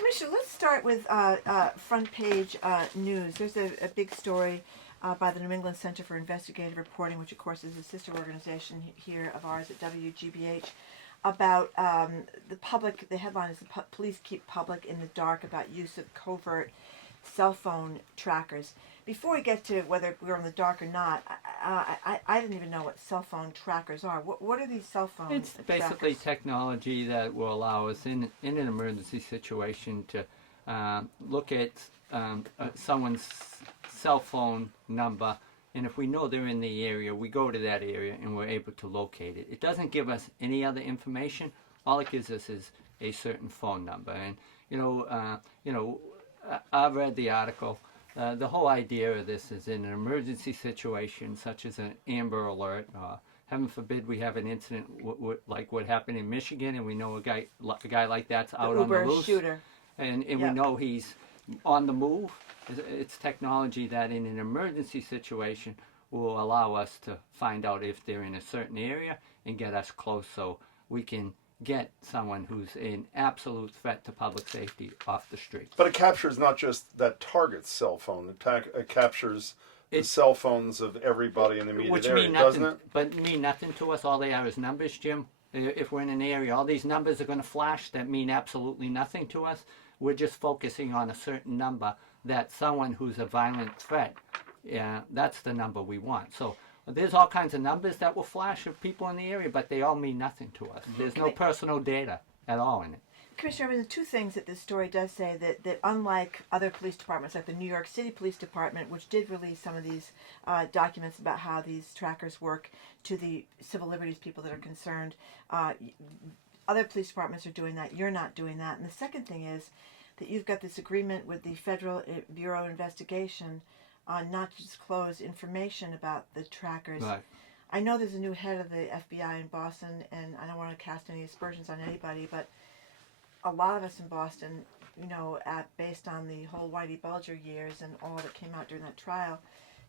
Commissioner, let's start with front page news. There's a big story by the New England Center for Investigative Reporting, which of course is a sister organization here of ours at WGBH, about the public. The headline is "Police Keep Public in the Dark About Use of Covert Cell Phone Trackers." Before we get to whether we're in the dark or not, I didn't even know what cell phone trackers are. What are these cell phone It's basically trackers? technology that will allow us in an emergency situation to look at someone's cell phone number, and if we know they're in the area, we go to that area and we're able to locate it. It doesn't give us any other information. All it gives us is a certain phone number. And I've read the article. The whole idea of this is in an emergency situation, such as an Amber Alert. Heaven forbid we have an incident like what happened in Michigan, and we know a guy like that's out on the loose, shooter, and we know he's on the move. It's technology that in an emergency situation will allow us to find out if they're in a certain area and get us close so we can get someone who's an absolute threat to public safety off the street. But it captures not just that target's cell phone. It captures the cell phones of everybody in the immediate area, doesn't it? But mean nothing to us. All they are is numbers, Jim. If we're in an area, all these numbers are going to flash that mean absolutely nothing to us. We're just focusing on a certain number that someone who's a violent threat, that's the number we want. So there's all kinds of numbers that will flash of people in the area, but they all mean nothing to us. There's no personal data at all in it. Commissioner, I mean, the two things that this story does say that unlike other police departments, like the New York City Police Department, which did release some of these documents about how these trackers work to the civil liberties people that are concerned, other police departments are doing that. You're not doing that. And the second thing is that you've got this agreement with the Federal Bureau of Investigation not to disclose information about the trackers. Right. I know there's a new head of the FBI in Boston, and I don't want to cast any aspersions on anybody, but a lot of us in Boston, based on the whole Whitey Bulger years and all that came out during that trial,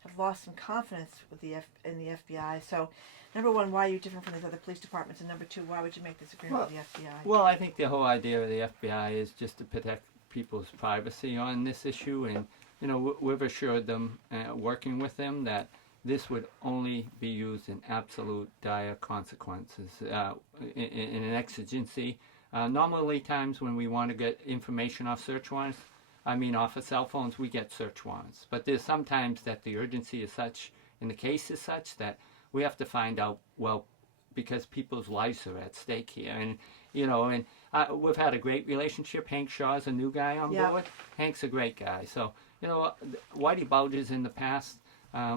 have lost some confidence with in the FBI. So, number one, why are you different from these other police departments? And number two, why would you make this agreement with the FBI? Well, I think the whole idea of the FBI is just to protect people's privacy on this issue, and we've assured them, working with them, that this would only be used in absolute dire consequences, in an exigency. Normally times when we want to get information off search warrants, off of cell phones, we get search warrants. But there's sometimes that the urgency is such, and the case is such, that we have to find out, because people's lives are at stake here. And, we've had a great relationship. Hank Shaw's a new guy on board. Hank's a great guy. So, Whitey Bulger's in the past,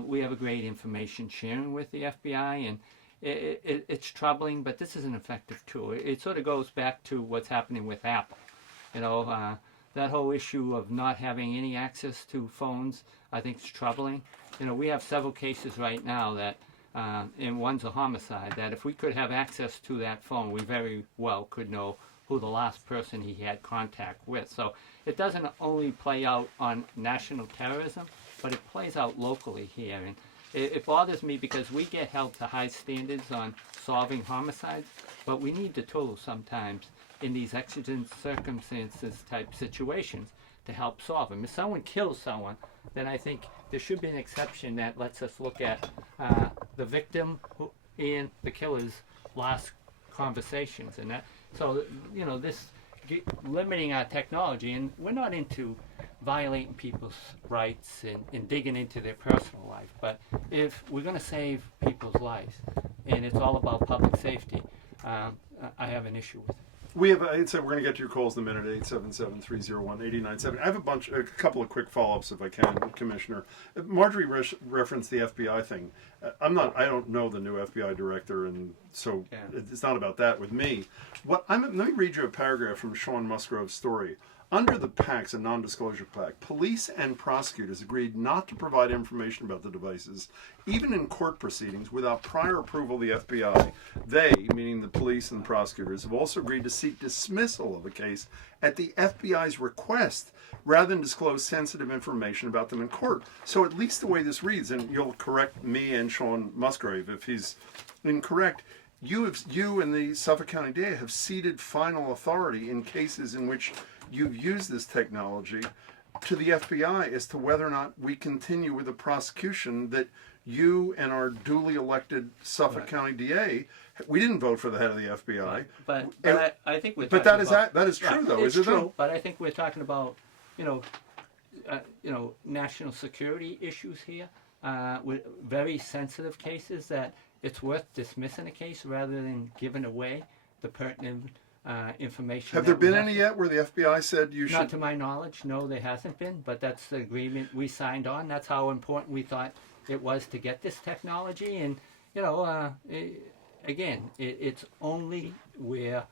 we have a great information sharing with the FBI, and it's troubling, but this is an effective tool. It sort of goes back to what's happening with Apple. That whole issue of not having any access to phones, I think is troubling. We have several cases right now that, and one's a homicide, that if we could have access to that phone, we very well could know who the last person he had contact with. So it doesn't only play out on national terrorism, but it plays out locally here. And it bothers me because we get held to high standards on solving homicides, but we need the tools sometimes in these exigent circumstances type situations to help solve them. If someone kills someone, then I think there should be an exception that lets us look at the victim and the killer's last conversations. And that, so, this limiting our technology, and we're not into violating people's rights and digging into their personal life, but if we're going to save people's lives, and it's all about public safety, I have an issue with it. We're going to get to your calls in a minute, 877-301-8097. I have a couple of quick follow-ups if I can, Commissioner. Marjorie referenced the FBI thing. I don't know the new FBI director, and so it's not about that with me. Let me read you a paragraph from Sean Musgrove's story. Under the PACs, a non-disclosure pact, police and prosecutors agreed not to provide information about the devices, even in court proceedings, without prior approval of the FBI. They, meaning the police and the prosecutors, have also agreed to seek dismissal of a case at the FBI's request, rather than disclose sensitive information about them in court. So at least the way this reads, and you'll correct me and Sean Musgrave if he's incorrect, you and the Suffolk County DA have ceded final authority in cases in which you've used this technology to the FBI as to whether or not we continue with the prosecution that you and our duly elected Suffolk Right. County DA, we didn't vote for the head of the FBI. But And- I think we're. But talking that is true, Right, though, it's is it? true, Though? but I think we're talking about, national security issues here, with very sensitive cases that it's worth dismissing a case rather than giving away the pertinent information. Have there that we been any yet where the FBI said you Not should? to my knowledge, no, there hasn't been, but that's the agreement we signed on. That's how important we thought it was to get this technology. And, it's only where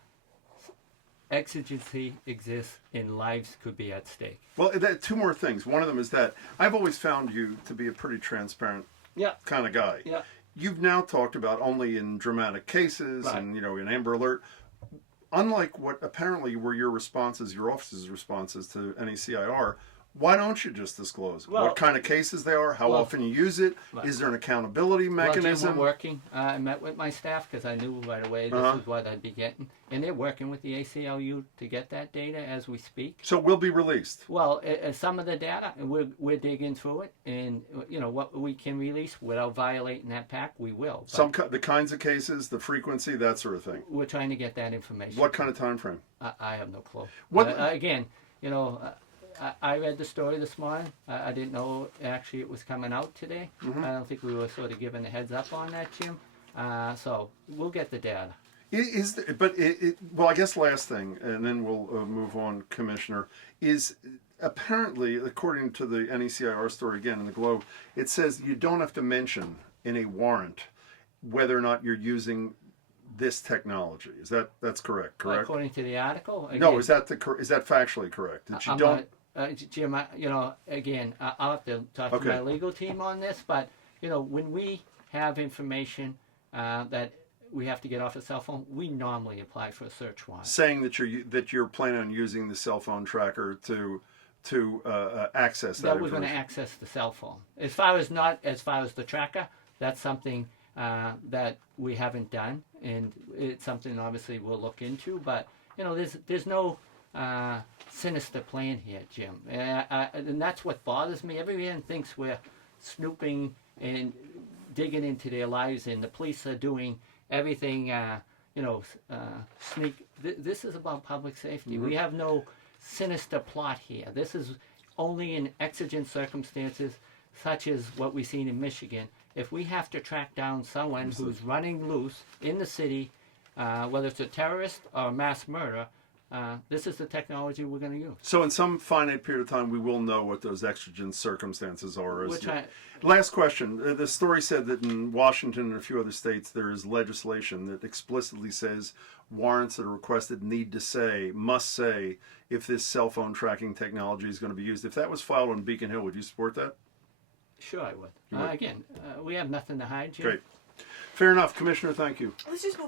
exigency exists and lives could be at stake. Well, two more things. One of them is that I've always found you to be a pretty transparent Yeah, kind of guy. yeah. You've now talked about only in dramatic cases Right. and, in Amber Alert. Unlike what apparently were your responses, your office's responses to any CIR, why don't you just disclose Well- what kind of cases they are, how Well- often you use it? Right. Is there an accountability Well, Jim, mechanism? we're working. I met with my staff because I knew right away this Uh-huh. is what I'd be getting. And they're working with the ACLU to get that data as we speak. So it will be released. Well, some of the data, we're digging through it. And, what we can release without violating that pact, we will. But The kinds of cases, the frequency, that sort of thing. we're trying to get that information. What kind of time frame? I have no clue. What- Again, I read the story this morning. I didn't know actually it was coming out today. Mm-hmm. I don't think we were sort of given a heads up on that, Jim. So we'll get the data. Well, I guess last thing, and then we'll move on, Commissioner, is apparently, according to the NECIR story again in the Globe, it says you don't have to mention in a warrant whether or not you're using this technology. That's correct? Correct. According to the article. No, again, is that factually correct? That you I'm don't. not, Jim, again, I'll have to talk to Okay. my legal team on this, but, when we have information that we have to get off a cell phone, we normally apply for a search warrant. Saying that you're planning on using the cell phone tracker to access that That we're going to information. access the cell phone. As far as the tracker, that's something that we haven't done, and it's something obviously we'll look into. But there's no sinister plan here, Jim, and that's what bothers me. Everyone thinks we're snooping and digging into their lives, and the police are doing everything. Sneak. This is about public safety. Mm-hmm. We have no sinister plot here. This is only in exigent circumstances, such as what we've seen in Michigan. If we have to track down someone who's running loose in the city, whether it's a terrorist or a mass murder, this is the technology we're going to use. So in some finite period of time, we will know what those exigent circumstances are. We're trying. Last question. The story said that in Washington and a few other states, there is legislation that explicitly says warrants that are requested must say, if this cell phone tracking technology is going to be used. If that was filed on Beacon Hill, would you support that? Sure, I would. You would. Again, we have nothing to hide, Jim. Great. Fair enough. Commissioner, thank you. Let's just move